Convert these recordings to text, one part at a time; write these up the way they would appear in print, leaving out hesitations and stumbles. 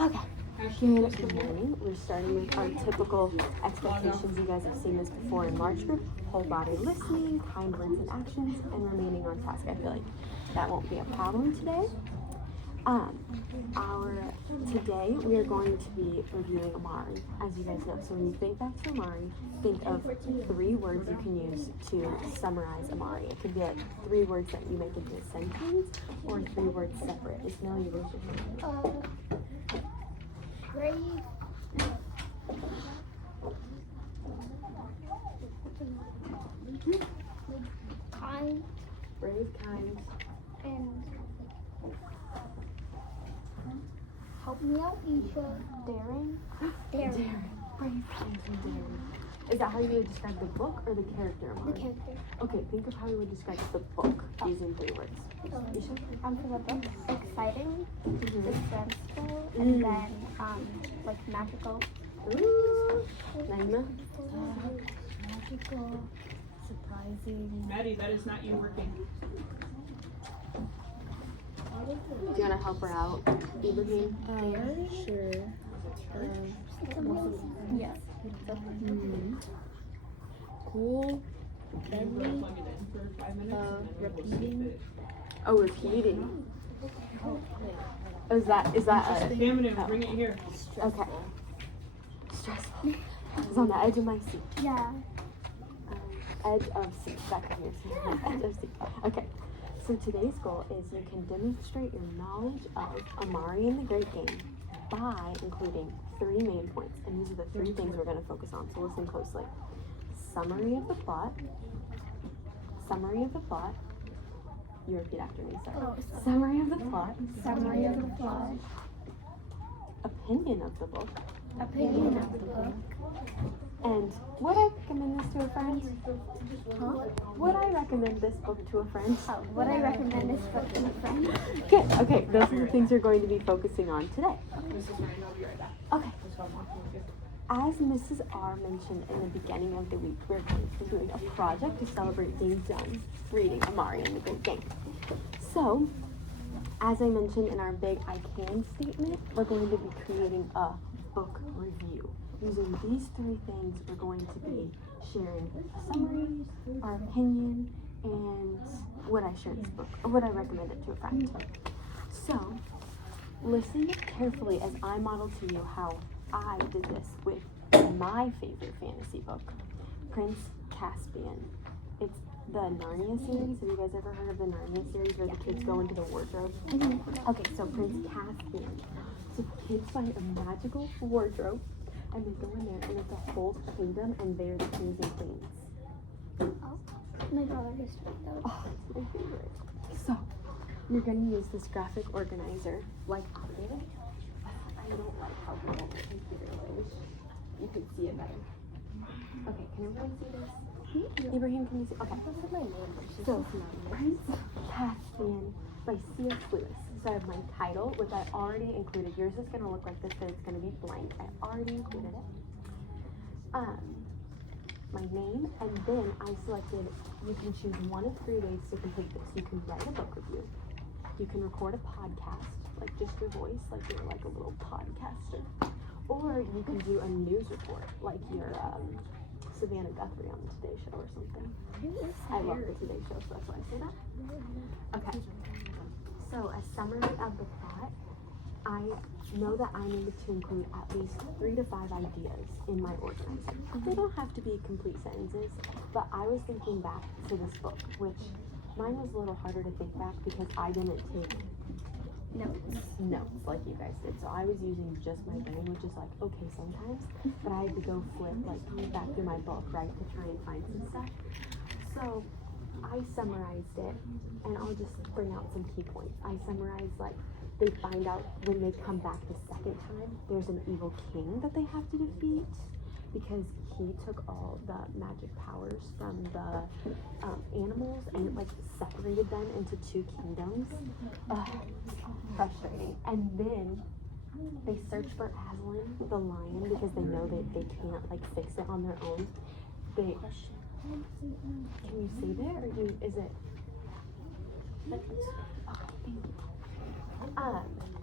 Okay, good morning. We're starting with our typical expectations. You guys have seen this before in large group. Whole body listening, kind words and actions, and remaining on task. I feel like that won't be a problem today. Today we are going to be reviewing Amari, as you guys know. So when you think back to Amari, think of 3 words you can use to summarize Amari. It could be like 3 words that you make into a sentence, or 3 words separate. Ismail, you raise your hand. Brave. Kind. Brave, kind. And help me out, Isha. Daring. Daring. Brave, kind, and daring. Is that how you would describe the book or the character, Amari? The character. Okay, think of how you would describe the book using 3 words. Isha? For the book, exciting, Mm-hmm. suspenseful, and then like magical. Ooh. Naima? Magical, surprising. Maddie, that is not you working. Do you want to help her out, Ibrahim? Sure. Yes. Cool. Friendly. Plug it in for 5 minutes. And then we'll Repeating. see Oh, repeating. Is that a... Feminine, bring it here. Okay. Stressful. I was on the edge of my seat. Yeah. Edge of seat. Back on your seat. Edge of seat. Okay. So today's goal is you can demonstrate your knowledge of Amari and the Great Game by including 3 main points. And these are the 3 things we're going to focus on. So listen closely. Summary of the plot. Summary of the plot. You repeat after me, sorry. Summary of the plot. Summary of the plot. Opinion of the book. Opinion of the book. And would I recommend this to a friend? Would I recommend this book to a friend? Would I recommend this book to a friend? Good. Okay, those are the things we're going to be focusing on today. Okay. As Mrs. R mentioned in the beginning of the week, we're going to be doing a project to celebrate being done reading Amari and the Great Game. So, as I mentioned in our big I Can statement, we're going to be creating a book review. Using these 3 things, we're going to be sharing a summary, our opinion, and would I share this book, or would I recommend it to a friend. So, listen carefully as I model to you how I did this with my favorite fantasy book, Prince Caspian. It's the Narnia series. Have you guys ever heard of the Narnia series where the kids go into the wardrobe? Okay, so Prince Caspian. So kids find a magical wardrobe and they go in there and it's a whole kingdom and they're the kings and queens. Oh, my brother used to read those. Oh, it's my favorite. So, you're going to use this graphic organizer like I did. I don't like how good the computer is. You can see it better. Okay, can everybody see this? Ibrahim, can you see? Okay. So, Prince Caspian by C.S. Lewis. So I have my title, which I already included. Yours is going to look like this, but it's going to be blank. I already included it. My name, and then I selected, you can choose 1 of 3 ways to complete this. You can write a book review. You can record a podcast, like just your voice, like you're like a little podcaster. Or you can do a news report, like you're Savannah Guthrie on the Today Show or something. I love the Today Show, so that's why I say that. Okay. So a summary of the plot. I know that I needed to include at least 3 to 5 ideas in my organizer. They don't have to be complete sentences, but I was thinking back to this book, which mine was a little harder to think back because I didn't take notes like you guys did. So I was using just my brain, which is like okay sometimes, but I had to go flip like back through my book, right, to try and find some stuff. So I summarized it, and I'll just bring out some key points. I summarized like they find out when they come back the second time, there's an evil king that they have to defeat because he took all the magic powers from the animals and it like separated them into 2 kingdoms. Frustrating. And then they search for Aslan, the lion, because they know that they can't like fix it on their own. They can you see there, or is it? Okay, thank you.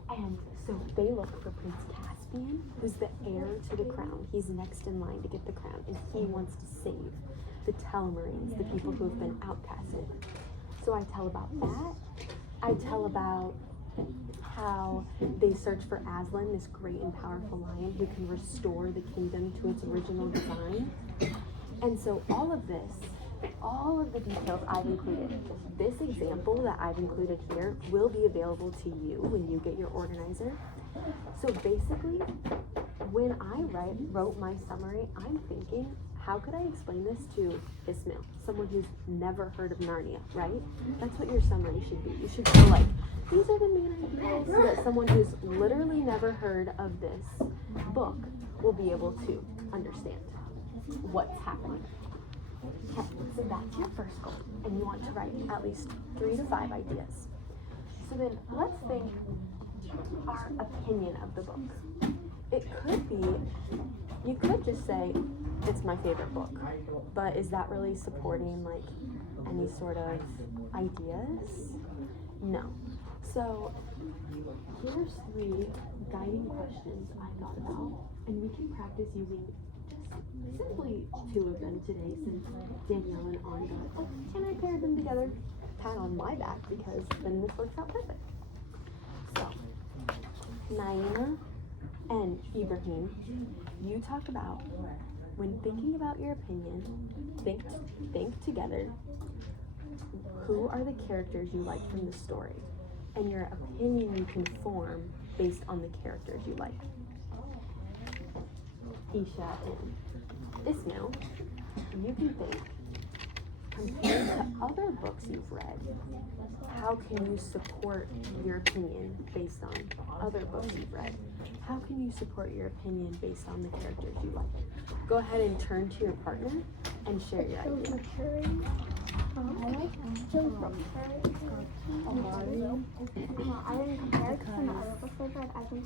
And So they look for Prince Caspian, who's the heir to the crown. He's next in line to get the crown, and he wants to save the Telmarines, the people who have been outcasted. So I tell about that. I tell about how they search for Aslan, this great and powerful lion who can restore the kingdom to its original design. And so all of the details I've included, this example that I've included here will be available to you when you get your organizer. So basically, when I wrote my summary, I'm thinking, how could I explain this to Ismail, someone who's never heard of Narnia, right? That's what your summary should be. You should feel like, these are the main ideas, so that someone who's literally never heard of this book will be able to understand what's happening. Okay, so that's your first goal, and you want to write at least 3 to 5 ideas. So then let's think our opinion of the book. It could be, you could just say, it's my favorite book, but is that really supporting like any sort of ideas? No. So here's 3 guiding questions I thought about, and we can practice using just simply 2 of them today since Danielle and Anda, and I paired them together. Pat on my back because then this works out perfect. So, Naima and Ibrahim, you talk about when thinking about your opinion, think together. Who are the characters you like from the story? And your opinion you can form based on the characters you like. Isha and Ismail, you can think, compared to other books you've read, how can you support your opinion based on other books you've read? How can you support your opinion based on the characters you like? Go ahead and turn to your partner and share your idea. I like Joe from Harry. I didn't compare it to some other books I've read. I think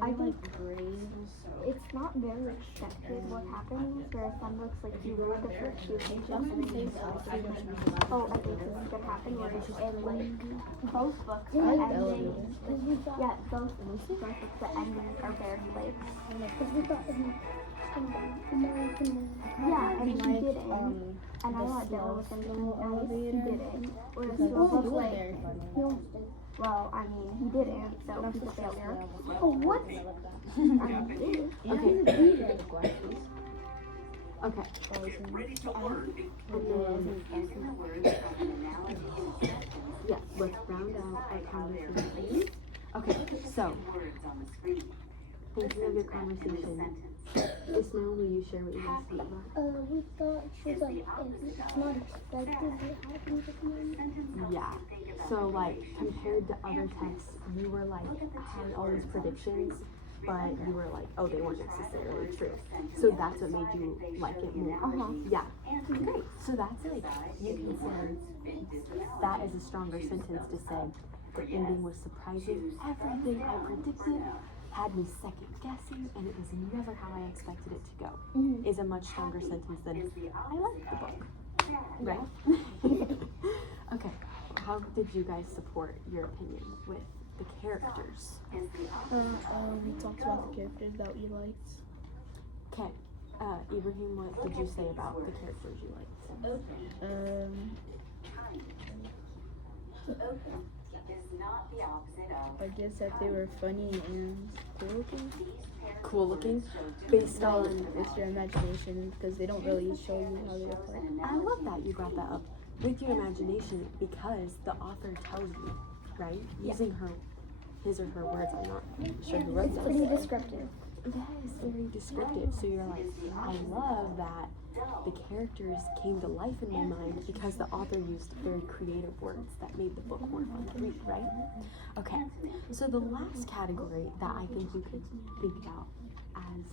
I think it's not very expected what happens. Where some books, like you read the first few pages and then you oh, I think this is gonna happen. Whereas in like both books, the endings, yeah, both books, the endings are very like. Yeah, and he didn't. And I thought Dylan was gonna be nice. He didn't. Whereas the book, like, well, I mean, he didn't, so he's a failure. Oh, what? Okay. Yeah, let's round out our conversation. Okay, so thinking of your conversation, Ismail, will you share what you guys think about? We thought she was like, it's not expected to happen to come. Yeah. So like compared to other texts, you were like had all these predictions, but you were like, oh, they weren't necessarily true. So that's what made you like it more. Yeah. Great. So that's like you can say that is a stronger sentence to say the ending was surprising. Everything I predicted had me second guessing, and it was never how I expected it to go. Is a much stronger sentence than I liked the book. Right? Okay. How did you guys support your opinion with the characters? We talked about the characters that we liked. Okay. Ibrahim, what did you say about the characters you liked? I guess that they were funny and cool looking. Cool looking, based on. It's your imagination because they don't really show you how they look like. I love that you brought that up. With your imagination, because the author tells you, right? Using his or her words. I'm not sure who wrote It's those. pretty descriptive. That is very descriptive. So you're like, I love that the characters came to life in my mind because the author used very creative words that made the book more fun to read, right? Okay, so the last category that I think you could think about as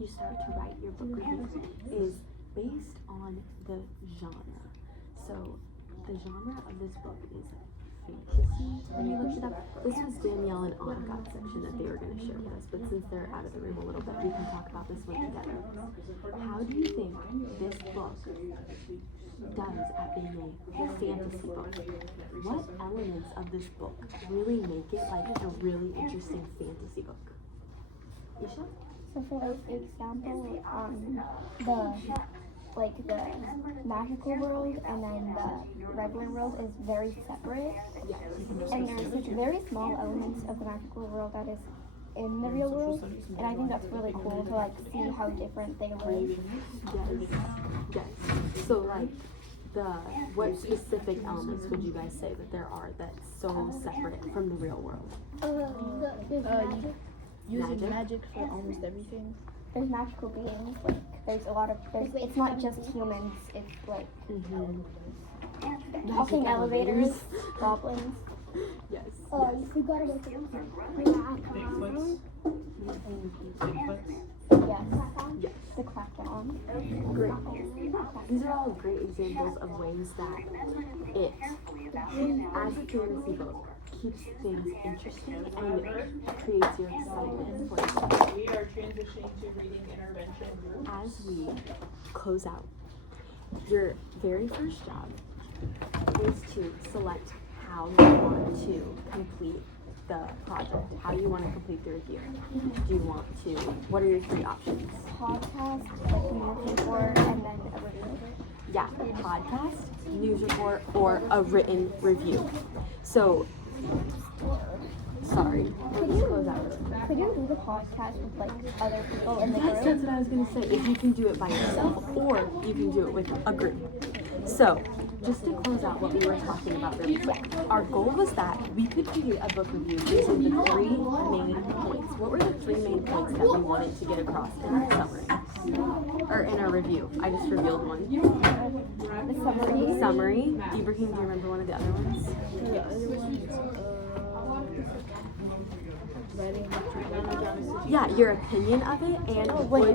you start to write your book review is based on the genre. So the genre of this book is fantasy when you looked it up. This was Danielle and Ongot's section that they were going to share with us, but since they're out of the room a little bit, we can talk about this one together. How do you think this book does at being a fantasy book? What elements of this book really make it like a really interesting fantasy book? Isha? So for example, the magical world and then the regular world is very separate. Yes. And there's such very small elements of the magical world that is in the real world. And I think that's really cool to like see how different they live. Yes. Yes. So like what specific elements would you guys say that there are that's so separate from the real world? Using magic for almost everything. There's magical beings, like there's a lot of it's not just humans, it's like talking elevators, goblins. Yes. We gotta go through Bigfoots. Yes. Yes. The crackdown. Great. These are all great examples of ways that it, as a fantasy book, keeps things interesting and creates your excitement for it. We are transitioning to reading intervention. As we close out, your very first job is to select how you want to complete the project, how you want to complete the review. Do you want to, what are your three options? Podcast, like news report, and then a review. Yeah, podcast, news report, or a written review. So, sorry, let's close out. Could you do the podcast with like other people in the Yes, group? that's what I was going to say, is you can do it by yourself, or you can do it with a group. So, just to close out what we were talking about really quick, our goal was that we could create a book review using the three main points. What were the three main points that we wanted to get across in our summary? Or in our review? I just revealed one. The summary. Summary. Ibrahim, do you remember one of the other ones? The other ones, writing what Yeah, your opinion of it, and Would you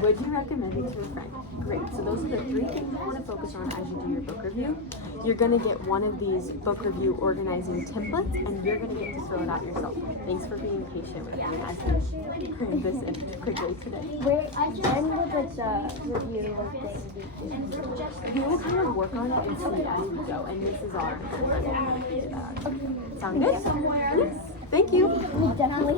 would you recommend it to a friend? Great. So those are the three things you want to focus on as you do your book review. You're going to get one of these book review organizing templates, and you're going to get to fill it out yourself. Thanks for being patient with me as we crammed this in quickly today. When would like the review thing be? We will kind of work on it and see as we go, and this is our kind of figure that out. Sound good? Yes. Thank you. We definitely